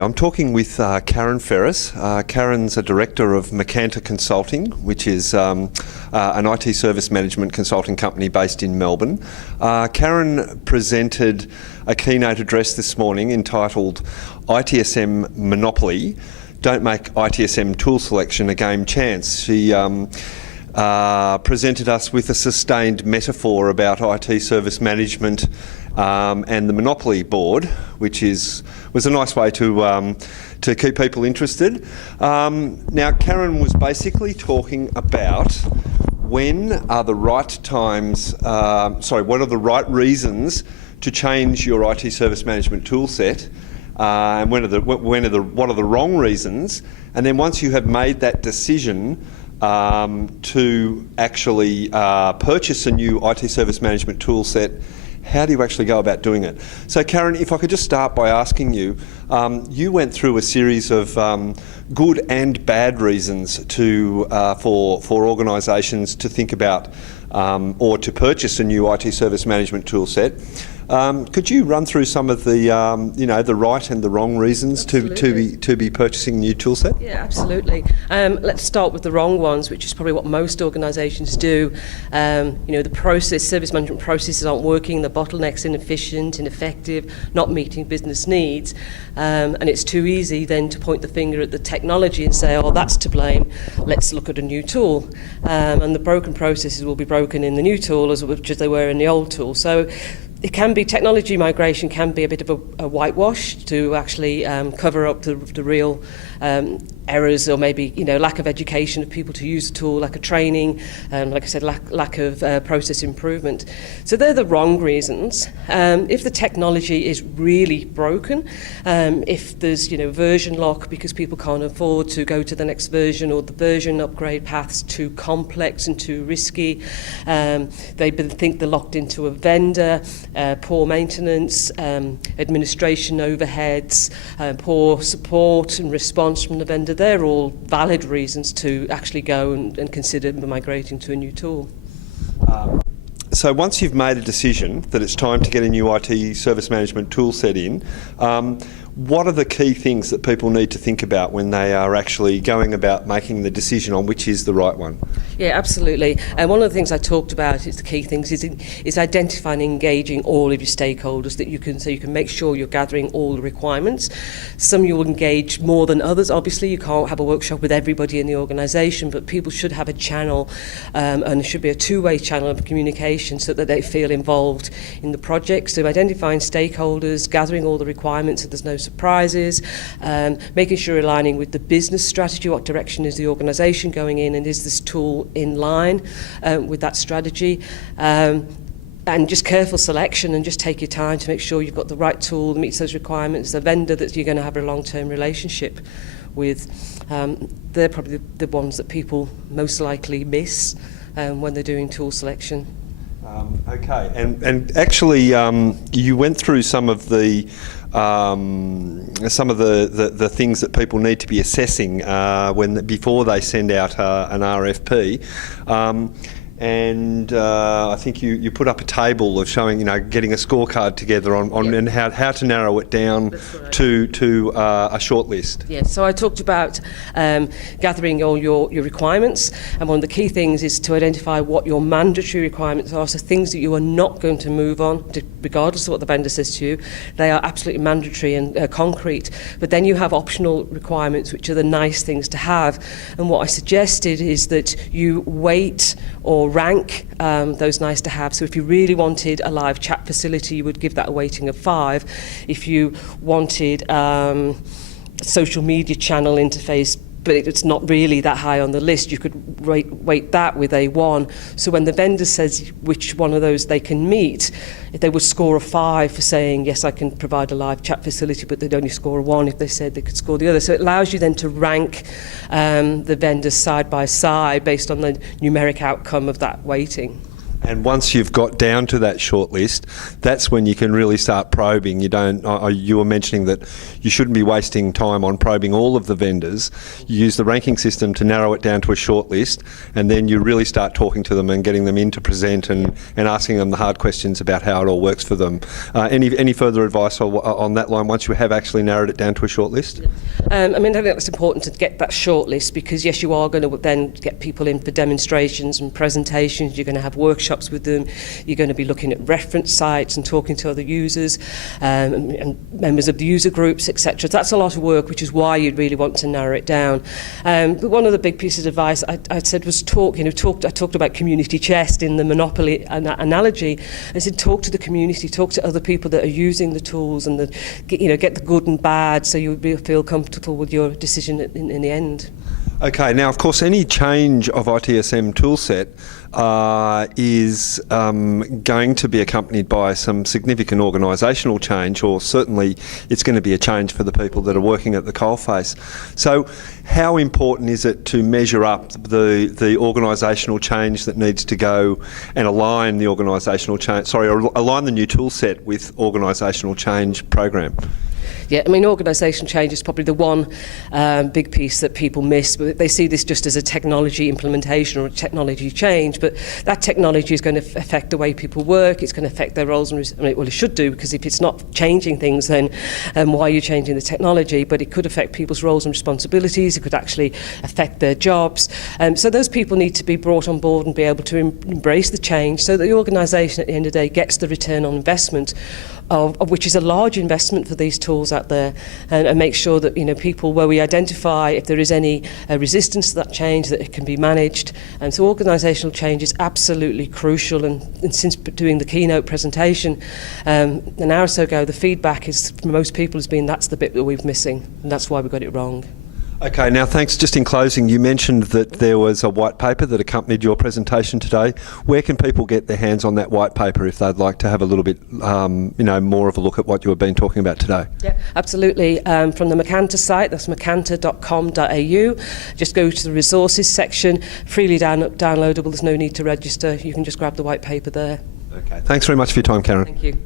I'm talking with Karen Ferris. Karen's a director of Macanta Consulting, which is an IT service management consulting company based in Melbourne. Karen presented a keynote address this morning entitled ITSM Monopoly, Don't Make ITSM Tool Selection a Game Chance. She presented us with a sustained metaphor about IT service management and the Monopoly board, which was a nice way to keep people interested. Now, Karen was basically talking about when are the right times, what are the right reasons to change your IT service management tool set, and what are the wrong reasons, and then once you have made that decision to actually purchase a new IT service management tool set, how do you actually go about doing it? So Karen, if I could just start by asking you, you went through a series of good and bad reasons for organisations to think about or to purchase a new IT service management tool set. Could you run through some of the the right and the wrong reasons to be purchasing a new tool set? Yeah, absolutely. Let's start with the wrong ones, which is probably what most organisations do. The service management processes aren't working, the bottlenecks inefficient, ineffective, not meeting business needs, and it's too easy then to point the finger at the technology and say, oh, that's to blame, let's look at a new tool. And the broken processes will be broken in the new tool as they were in the old tool. So it can be, technology migration can be a bit of a whitewash to actually cover up the real errors, or maybe lack of education of people to use the tool, lack of training, like I said, lack of process improvement. So they're the wrong reasons. If the technology is really broken, if there's version lock because people can't afford to go to the next version, or the version upgrade path's too complex and too risky, they think they're locked into a vendor, poor maintenance, administration overheads, poor support and response from the vendor, they're all valid reasons to actually go and consider migrating to a new tool. So once you've made a decision that it's time to get a new IT service management tool set in, what are the key things that people need to think about when they are actually going about making the decision on which is the right one? Yeah, absolutely. And one of the things I talked about is the key things is identifying and engaging all of your stakeholders so you can make sure you're gathering all the requirements. Some you will engage more than others. Obviously, you can't have a workshop with everybody in the organisation, but people should have a channel, and there should be a two-way channel of communication so that they feel involved in the project. So identifying stakeholders, gathering all the requirements so there's no surprises, making sure you're aligning with the business strategy, what direction is the organisation going in, and is this tool in line with that strategy, and just careful selection, and just take your time to make sure you've got the right tool that meets those requirements, the vendor that you're going to have a long-term relationship with. They're probably the ones that people most likely miss when they're doing tool selection. Okay, and actually you went through some of the things that people need to be assessing before they send out an RFP. And I think you put up a table of showing, getting a scorecard together on and how to narrow it down to a shortlist. Yes, so I talked about gathering all your requirements, and one of the key things is to identify what your mandatory requirements are, so things that you are not going to move on, regardless of what the vendor says to you. They are absolutely mandatory and concrete, but then you have optional requirements, which are the nice things to have. And what I suggested is that you weight or rank those nice to have. So if you really wanted a live chat facility, you would give that a weighting of 5. If you wanted a social media channel interface, but it's not really that high on the list, you could weight that with a 1. So when the vendor says which one of those they can meet, if they would score a 5 for saying, yes, I can provide a live chat facility, but they'd only score a 1 if they said they could score the other. So it allows you then to rank the vendors side by side based on the numeric outcome of that weighting. And once you've got down to that shortlist, that's when you can really start probing. You were mentioning that you shouldn't be wasting time on probing all of the vendors. You use the ranking system to narrow it down to a shortlist, and then you really start talking to them and getting them in to present and asking them the hard questions about how it all works for them. Any further advice on that line once you have actually narrowed it down to a shortlist? I think it's important to get that shortlist, because yes, you are going to then get people in for demonstrations and presentations. You're going to have workshops with them. You're going to be looking at reference sites and talking to other users and members of the user groups, etc. That's a lot of work, which is why you'd really want to narrow it down. But one of the big pieces of advice I said was I talked about community chest in the Monopoly analogy. I said talk to the community, talk to other people that are using the tools, and get the good and bad, so you'll feel comfortable with your decision in the end. Okay, now of course any change of ITSM toolset is going to be accompanied by some significant organisational change, or certainly it's going to be a change for the people that are working at the coalface. So how important is it to measure up the organisational change that needs to go and align the organisational change, align the new toolset with organisational change program? Yeah, organisation change is probably the one big piece that people miss. But they see this just as a technology implementation or a technology change, but that technology is going to affect the way people work. It's going to affect their roles and it should do, because if it's not changing things, then why are you changing the technology? But it could affect people's roles and responsibilities. It could actually affect their jobs. So those people need to be brought on board and be able to embrace the change, so that the organisation at the end of the day gets the return on investment, of which is a large investment for these tools out there, and make sure that people, where we identify if there is any resistance to that change, that it can be managed. And so organisational change is absolutely crucial, and since doing the keynote presentation an hour or so ago, the feedback is from most people has been that's the bit that we're missing, and that's why we got it wrong. Okay, now thanks. Just in closing, you mentioned that there was a white paper that accompanied your presentation today. Where can people get their hands on that white paper if they'd like to have a little bit, more of a look at what you have been talking about today? Yeah, absolutely. From the Macanta site, that's macanta.com.au. Just go to the resources section, freely downloadable. There's no need to register. You can just grab the white paper there. Okay, thanks very much for your time, Karen. Thank you.